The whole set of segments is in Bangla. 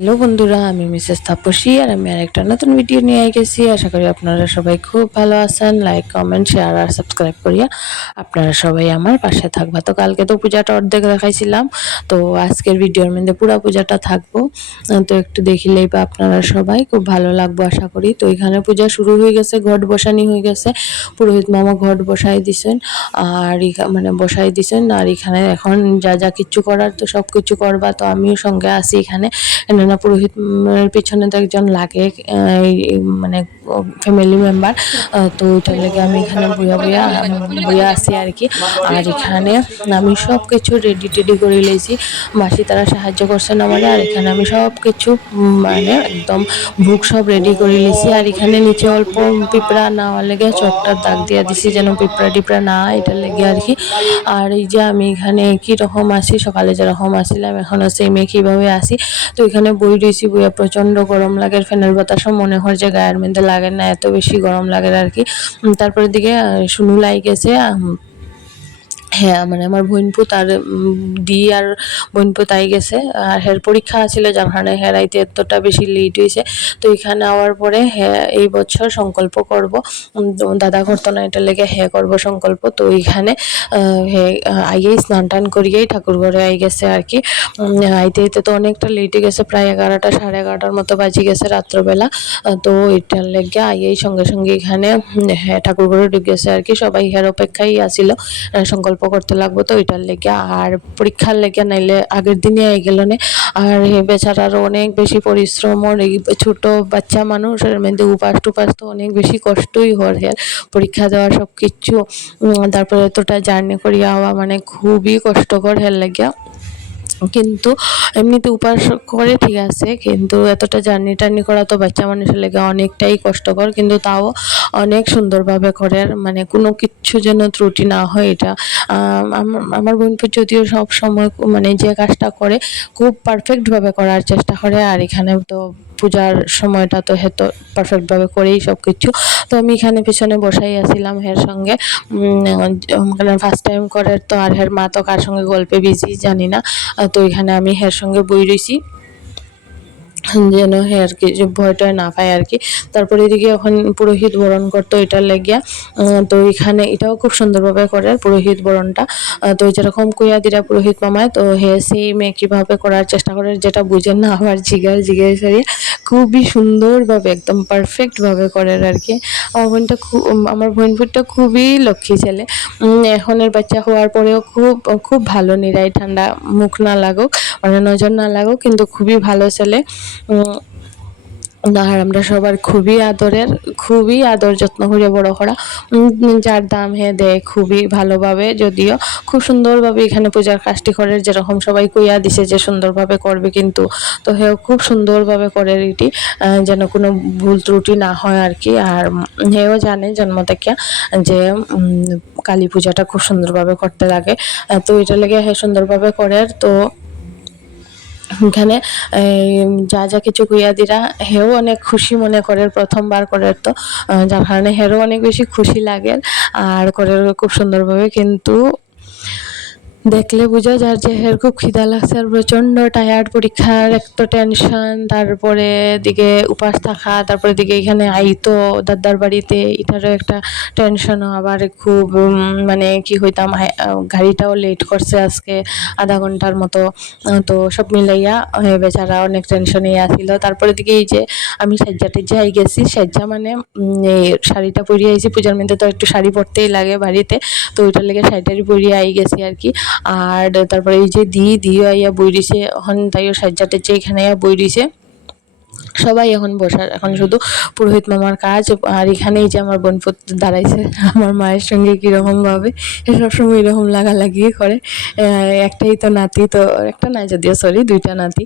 হ্যালো বন্ধুরা, আমি মিসেস তাপসী আর আমি আরেকটা নতুন ভিডিও নিয়ে গেছি আশা করি আপনারা সবাই খুব ভালো আছেন। লাইক কমেন্ট শেয়ার আর সাবস্ক্রাইব করিয়া আপনারা সবাই আমার পাশে থাকবা। তো কালকে তো পূজাটা অর্ধেক দেখাইছিলাম, তো আজকের ভিডিওর মধ্যে পুরো পূজাটা থাকব। তো একটু দেখিলেই বা আপনারা সবাই খুব ভালো লাগবো আশা করি। তো এখানে পূজা শুরু হয়ে গেছে, ঘট বসানি হয়ে গেছে। পুরোহিত মামা ঘট বসাই দিছেন আর মানে বসাই দিছেন আর এখানে এখন যা যা কিচ্ছু করার তো সব কিছু করবা। তো আমিও সঙ্গে আছি এখানে না পুরোহিত পিছনে তো একজন লাগে মানে ফ্যামিলি মেম্বার তো ওইটার লেগে আমি এখানে বইয়া বইয়া বইয়া আছি আর কি। আর এখানে আমি সব কিছু রেডি টেডি করে লেছি মাসি তারা সাহায্য করছেন আমার, আর এখানে আমি সব কিছু মানে একদম বুক সব রেডি করে লেছি আর এখানে নিচে অল্প পিঁপড়া না হওয়ার লেগে চকটার দাগ দিয়ে দিছি যেন পিঁপড়া টিপড়া না এটার লেগে আর কি। আর এই যে আমি এখানে কি রকম আছি, সকালে যেরকম আসছিলাম এখনও সেমে কীভাবে আসি তো এখানে বই রয়েছি, বইয়া প্রচণ্ড গরম লাগে ফ্যানের বাতাসও মনে হয় যে গায়ের মধ্যে লাগে না, এত বেশি গরম লাগে আর কি। তারপরের দিকে শুনু লাই গেছে হ্যাঁ মানে আমার বোনপু তার দি আর বোনপু তাই গেছে। আর হের পরীক্ষা ছিল যার কারণে হের আইতে এতটা বেশি লেট হয়েছে তো এখানে আওয়ার পরে হ্যাঁ এই বছর সংকল্প করব। দাদা করতো না এটা লেগে হ্যাঁ করব সংকল্প। তো এইখানে হে আইয়েই স্নান টান করিয়েই ঠাকুর ঘরে আই গেছে আর কি। আইতে আইতে তো অনেকটা লেটে গেছে প্রায় এগারোটা সাড়ে এগারোটার মতো বাজি গেছে রাত্রবেলা। তো এটার লেগে আইয়েই সঙ্গে সঙ্গে এখানে হ্যাঁ ঠাকুর ঘরে ঢুকেছে আর কি। সবাই হের অপেক্ষাই আসিল আহ, সংকল্প করতে লাগবো, তো ওইটার লেগে আর পরীক্ষার লেগে নাইলে আগের দিনে আই গেল নে। আর বেচারার অনেক বেশি পরিশ্রম এই ছোট বাচ্চা মানুষ এর মধ্যে উপাস টুপাস তো অনেক বেশি কষ্টই হয় হের। পরীক্ষা দেওয়া সব কিছু তারপরে এতটা জার্নি করিয়া হওয়া মানে খুবই কষ্টকর হের লাগিয়া কিন্তু এমনিতে উপাস করে ঠিক আছে, কিন্তু এতটা জার্নি টার্নি করা তো বাচ্চা মানুষের লেগে অনেকটাই কষ্টকর, কিন্তু তাও অনেক সুন্দরভাবে করে মানে কোনো কিচ্ছু যেন ত্রুটি না হয় এটা। আমার বোনপুর যদিও সব সময় মানে যে কাজটা করে, খুব পারফেক্টভাবে করার চেষ্টা করে, আর এখানে তো পূজার সময়টা তো হেতো পারফেক্টভাবে করেই সব কিছু তো আমি এখানে পিছনে বসাই আছিলাম হের সঙ্গে। ফার্স্ট টাইম করে তো আর হের মা তো কার সঙ্গে গল্পে বিজি জানি না। তো এখানে আমি হের সঙ্গে বই রইছি। যেন আর কি, যে ভয়টা না পায় আর কি। তারপরে এদিকে এখন পুরোহিত বরণ করতো এটার লাগিয়া। তো এখানে এটাও খুব সুন্দরভাবে করে পুরোহিত বরণটা। তো যেরকম কুইয়া দিরা পুরোহিত মামায়, তো হে সেই মেয়ে কীভাবে করার চেষ্টা করে, যেটা বুঝেন না আবার জিগার জিজ্ঞেস করিয়া খুবই সুন্দরভাবে, একদম পারফেক্টভাবে করে আর কি। আমার বোনটা খুব আমার বোনপুরটা খুবই লক্ষ্মী ছেলে। এখনের বাচ্চা হওয়ার পরেও খুব খুব ভালো নিরাই ঠান্ডা, মুখ না লাগুক মানে নজর না লাগুক, কিন্তু খুবই ভালো ছেলে। আর আমরা সবার খুবই আদরের, খুবই আদর যত্ন করে বড় করা। যার দাম হে দেয় খুবই ভালোভাবে, যদিও খুব সুন্দরভাবে এখানে পূজার কাজটি করে, যেরকম সবাই কইয়া দিছে যে সুন্দরভাবে করবে কিন্তু, তো হেও খুব সুন্দরভাবে করে এটি যেন কোনো ভুল ত্রুটি না হয় আর কি। আর হেও জানে জন্ম থেকে যে কালী পূজাটা খুব সুন্দরভাবে করতে লাগে। তো এটা লেগে হে সুন্দরভাবে করে তো এখানে যা যা কিছু কুইয়া দিরা হেও অনেক খুশি মনে করে প্রথমবার করে তো যার কারণে হেরও অনেক বেশি খুশি লাগে। আর করে খুব সুন্দরভাবে কিন্তু দেখলে বোঝা যায় যে হের খুব খিদা লাগছে আর প্রচণ্ড টায়ার্ড পরীক্ষার এক তো টেনশন তারপরে দিকে উপাস থাকা, তারপরে দিকে এখানে আইতো, দাদার বাড়িতে, এটারও একটা টেনশনও আবার খুব মানে কি হইতাম গাড়িটাও লেট করছে আজকে আধা ঘণ্টার মতো। তো সব মিলাইয়া বেচারা অনেক টেনশনেই আসিল তারপরে দিকে এই যে আমি সাজ্জা টেজ্জা আই গেছি। সাজ্জা মানে এই শাড়িটা পরিয়ে আইছি। পূজার মধ্যে তো একটু শাড়ি পরতেই লাগে বাড়িতে। তো ওইটার লেগে শাড়িটারি পরিয়ে আই গেছি আর কি। আর তারপরে এই যে দি, দিও আইয়া বই দিছে এখন তাইও সাজ্জা যে এখানে আইয়া বই দিছে। সবাই এখন বসার, এখন শুধু পুরোহিত মামার কাজ আর এখানেই যে আমার বোনপুত দাঁড়াইছে, আমার মায়ের সঙ্গে কীরকম ভাবে সে সবসময় এরকম লাগালাগি করে। একটাই তো নাতি তো একটা নাই যদিও সরি দুইটা নাতি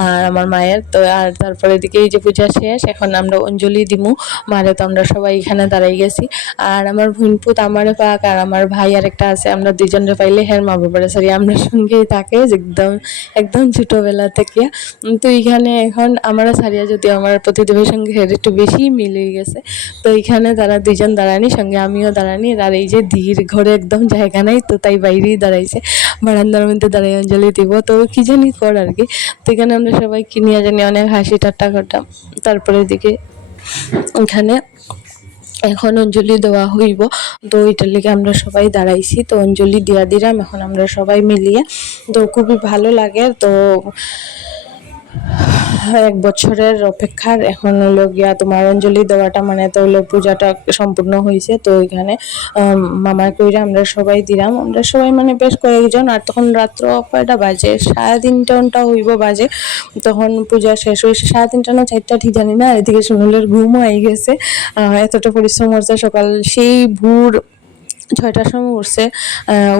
আর আমার মায়ের। তো আর তারপরে দিকে এই যে পূজা শেষ, এখন আমরা অঞ্জলি দিমু, মারে তো আমরা সবাই এখানে দাঁড়াই গেছি। আর আমার বোনপুত আমারে পাক আর আমার ভাই আর একটা আছে, আমরা দুজনরে পাইলে হ্যাঁ মা বাবারে সরি আমরা সঙ্গেই থাকে একদম একদম ছোটোবেলা থেকে। তো এখানে এখন আমরা সারি দাঁড়িয়ে যদি আমার প্রতিদেবের সঙ্গে হের একটু বেশি মিলে গেছে। তো এখানে তারা দুইজন দাঁড়ানি সঙ্গে আমিও দাঁড়ানি আর এই যে ধীর ঘরে একদম জায়গা নাই, তো তাই বাইরেই দাঁড়াইছে। বারান্দার মধ্যে দাঁড়াই অঞ্জলি দিব। তো কি জানি কর আর কি। তো এখানে আমরা সবাই কিনিয়া জানি, অনেক হাসি ঠাট্টা করতাম। তারপরে দিকে এখানে এখন অঞ্জলি দেওয়া হইব। তো ওইটার লেগে আমরা সবাই দাঁড়াইছি। তো অঞ্জলি দিয়া দিলাম, এখন আমরা সবাই মিলিয়ে। তো খুবই ভালো লাগে। তো এক বছরের অপেক্ষার। এখন হলো গিয়া তোমার অঞ্জলি দেওয়াটা মানে তো হলো পূজাটা সম্পূর্ণ হয়েছে তো ওইখানে মামার কইরা আমরা সবাই দিলাম। আমরা সবাই মানে বেশ কয়েকজন, আর তখন রাত্র কয়টা বাজে? সাড়ে তিনটা হইব বাজে। তখন পূজা শেষ হয়েছে সাড়ে তিনটা না চারটা, ঠিক জানি না। এদিকে সুনীলের ঘুমও আই গেছে। এতটা পরিশ্রম হচ্ছে সকাল। সেই ভোর ছয়টার সময় উঠছে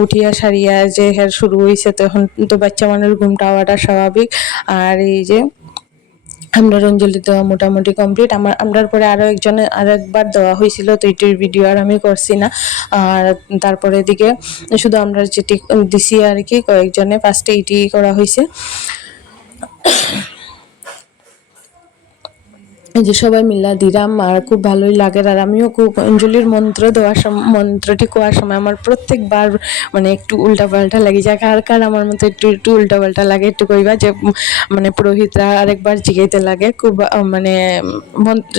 উঠিয়া সারিয়া যে হের শুরু হয়েছে তখন তো বাচ্চা মানুষ ঘুমটা হওয়াটা স্বাভাবিক। আর এই যে আমরা অঞ্জলি দেওয়া মোটামুটি কমপ্লিট আমার, আমরার পরে আরও একজনে আরও একবার দেওয়া হয়েছিল তো এটির ভিডিও আর আমি করছি না। আর তারপরে এদিকে শুধু আমরা যেটি দিছি আর কি, কয়েকজনে ফার্স্টে এইটি করা হয়েছে যে সবাই মিলা দিলাম, আর খুব ভালোই লাগে। আর আমিও খুব অঞ্জলির মন্ত্র দেওয়ার সময় মন্ত্রটি কোয়ার সময় আমার প্রত্যেকবার মানে একটু উল্টা পাল্টা লাগে যায়। কার কার আমার মতো একটু একটু উল্টা পাল্টা লাগে, একটু কইবা যে মানে পুরোহিতরা আরেকবার জিগাইতে লাগে। খুব মানে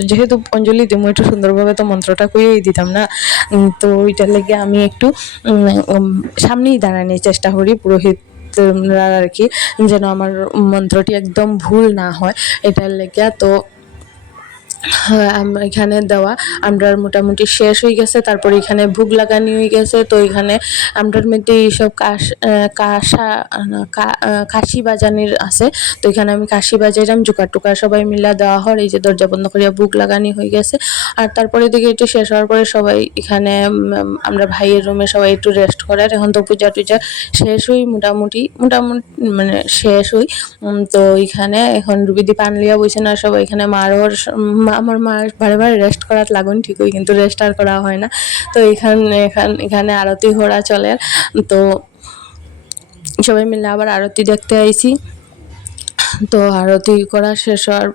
যেহেতু অঞ্জলি দিমু, একটু সুন্দরভাবে তো মন্ত্রটা কইয়েই দিতাম না। তো ওইটার লেগে আমি একটু সামনেই দাঁড়ানোর চেষ্টা করি পুরোহিত আর কি, যেন আমার মন্ত্রটি একদম ভুল না হয়। এটার লেগে তো এখানে দেওয়া আমরার মোটামুটি শেষ হয়ে গেছে তারপর এখানে ভোগ লাগানি হয়ে গেছে তো এখানে আমরার মধ্যে এইসব কাশ আহ, কাঁসা আহ, না, কা- কাশি বাজানির আছে তো এখানে আমি কাশি বাজাইলাম জোকার টুকার সবাই মিলা দেওয়া হয় এই যে দরজা বন্ধ করিয়া বুক লাগানি হয়ে গেছে আর তারপরে দিকে একটু শেষ হওয়ার পরে সবাই এখানে আমরা ভাইয়ের রুমে সবাই একটু রেস্ট করার এখন তো পূজা টুজা শেষ হই মোটামুটি মোটামুটি মানে শেষ হই তো এখানে এখন রুবিদি পান লিয়া বইছে না সবাই এখানে মারোর আমার মা বারে রেস্ট করার লাগুন ঠিকই, কিন্তু রেস্ট আর করা হয় না। তো এখানে এখান এখানে আরতি ঘোড়া চলে। তো সবাই মিলে আবার আরতি দেখতে আইছি। তো আরতি করা শেষ হওয়ার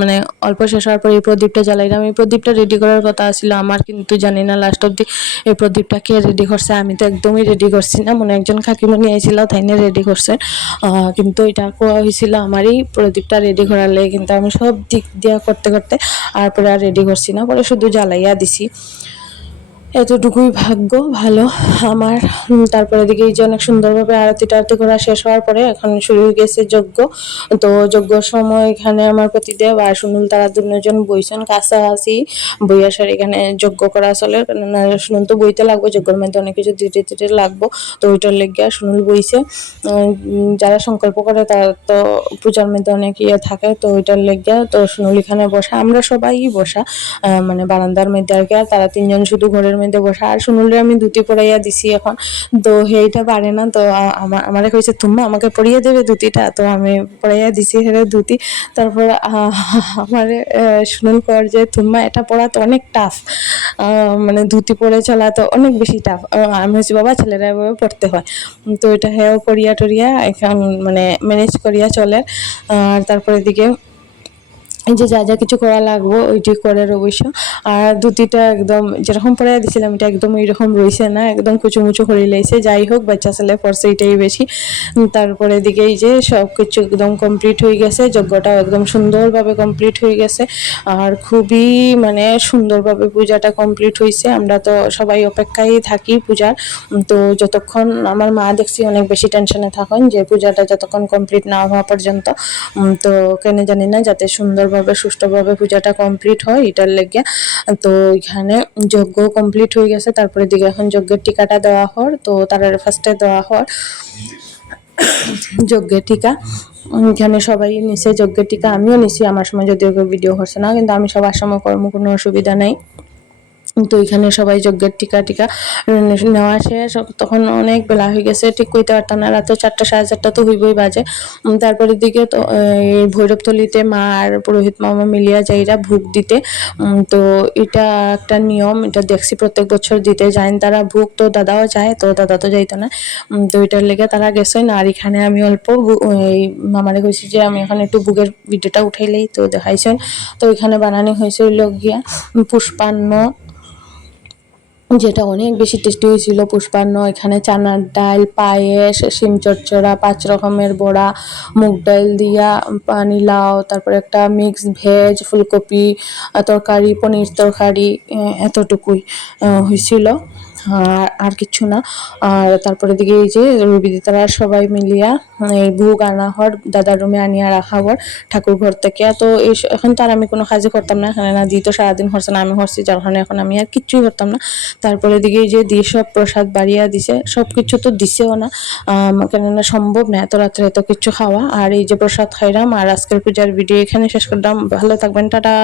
মানে অল্প শেষ হওয়ার পর এই প্রদীপটা জ্বালাইলাম। এই প্রদীপটা রেডি করার কথা ছিল আমার, কিন্তু জানি না লাস্ট অব্দি এই প্রদীপটা কে রেডি করছে। আমি তো একদমই রেডি করছি না। মনে একজন কাকিমণি আইছিল, তাই নিয়ে রেডি করছে। কিন্তু এটা কোয়া হয়েছিল আমারই প্রদীপটা রেডি করার লেগে। কিন্তু আমি সব দিক দিয়া করতে করতে আর পরে আর রেডি করছি না। পরে শুধু জ্বালাইয়া দিছি। এতটুকুই ভাগ্য, ভালো। আমার তারপরে দিকে এই যে অনেক সুন্দরভাবে আরতি টারতি করা শেষ হওয়ার পরে এখন শুরু হয়ে গেছে যজ্ঞ। তো যজ্ঞর সময় এখানে আমার প্রতিদেব আর সুনীল, তারা দুজন বইছেন কাছাকাছি। বইয়াসার এখানে যজ্ঞ করা চলে সুনীল তো বইতে লাগবো, যজ্ঞের মধ্যে অনেক কিছু দিতে দিতে লাগবো। তো ওইটার লেগে সুনীল বইছে। যারা সংকল্প করে তারা তো পূজার মধ্যে অনেক ইয়ে থাকে, তো ওইটার লেগে তো সুনীল এখানে বসা, আমরা সবাই বসা। মানে বারান্দার মধ্যে আর কি, আর তারা তিনজন শুধু ঘরের মধ্যে বসা। আর সুনুলে আমি ধুতি পরাইয়া দিছি এখন। তো সেইটা পারে না, তো আমার আমারে কইছে তুমি আমাকে পরিয়ে দেবে ধুতিটা তো আমি পরাইয়া দিছি হেরে ধুতি তারপর আমার সুনুল কর যে তোমা এটা পড়া তো অনেক টাফ মানে ধুতি পরে চলা তো অনেক বেশি টাফ আমি হচ্ছে বাবা, ছেলেরা এভাবে পড়তে হয়। তো এটা হেও পড়িয়া টরিয়া এখন মানে ম্যানেজ করিয়া চলে। আর তারপরে দিকে যে যা যা কিছু করা লাগবো, ওইটি করে অবশ্য। আর ধুতিটা একদম যেরকম পরে দিছিলাম, এটা একদম এইরকম রয়েছে না, একদম কুচু মুচু করে লাইছে যাই হোক, বাচ্চা ছেলে পড়ছে, এটাই বেশি। তারপরে দিকে এই যে সব কিছু একদম কমপ্লিট হয়ে গেছে, যজ্ঞটাও একদম সুন্দরভাবে কমপ্লিট হয়ে গেছে। আর খুবই মানে সুন্দরভাবে পূজাটা কমপ্লিট হয়েছে আমরা তো সবাই অপেক্ষায় থাকি পূজার। তো যতক্ষণ আমার মা দেখছি, অনেক বেশি টেনশনে থাকেন যে পূজাটা যতক্ষণ কমপ্লিট না হওয়া পর্যন্ত। তো কেন জানি না, যাতে সুন্দরভাবে সুষ্ঠুভাবে পূজাটা কমপ্লিট হয়, এটার লেগে। তো এখানে যজ্ঞ কমপ্লিট হয়ে গেছে, তারপরে দিকে এখন যজ্ঞের টিকাটা দেওয়া হর তো তার ফার্স্টে দেওয়া হর যজ্ঞের টিকা। এখানে সবাই নিচে যজ্ঞের টিকা, আমিও নিছি, আমার সময় যদিও ভিডিও করছে না, কিন্তু আমি সবার সময় কর্ম কোনো অসুবিধা নাই। তো এখানে সবাই যজ্ঞের টিকা টিকা নেওয়া শেষ। তখন অনেক বেলা হয়ে গেছে ঠিক কইতে পারতাম না। রাতে চারটা সাড়ে চারটা তো হইবই বাজে। উম, তারপরের দিকে তো এই ভৈরবতলিতে মা আর পুরোহিত মামা মিলিয়া যাইরা ভোগ দিতে। তো এটা একটা নিয়ম এটা দেখছি প্রত্যেক বছর দিতে যান তারা ভোগ। তো দাদাও যায় তো দাদা তো যাইতো না। তো এটার লেগে তারা গেছে না আর এখানে আমি অল্প এই মামারে কইছি যে আমি এখন একটু বুকের ভিডিওটা উঠাইলেই তো দেখাইছেন। তো এখানে বানানো হয়েছে গিয়া পুষ্পান্ন যেটা অনেক বেশি টেস্টি হয়েছিল পুষ্পান্ন এখানে চানার ডাল, পায়েস, শিম চচ্চড়া, পাঁচ রকমের বড়া, মুগ ডাল দিয়া, পানি লাউ, তারপর একটা মিক্স ভেজ ফুলকপি, তরকারি, পনির তরকারি এতটুকুই হয়েছিল। আর কিছু না। আর তারপরে দিকে এই যে রবি তারা সবাই মিলিয়া এই ভোগ আনা হর দাদার রুমে আনিয়া রাখা হর ঠাকুর ঘর থেকে। তো এই এখন তার আমি কোনো কাজই করতাম না। এখানে না দিই তো সারাদিন হরছে, না আমি হরছি, যার কারণে এখন আমি আর কিচ্ছুই করতাম না। তারপরে দিকে যে দিয়ে সব প্রসাদ বাড়িয়া দিছে সব কিছু তো দিছেও না। কেননা সম্ভব না এত রাত্রে এত কিছু খাওয়া। আর এই যে প্রসাদ খাইলাম আর আজকের পূজার ভিডিও এখানে শেষ করলাম। ভালো থাকবেন, টাটা।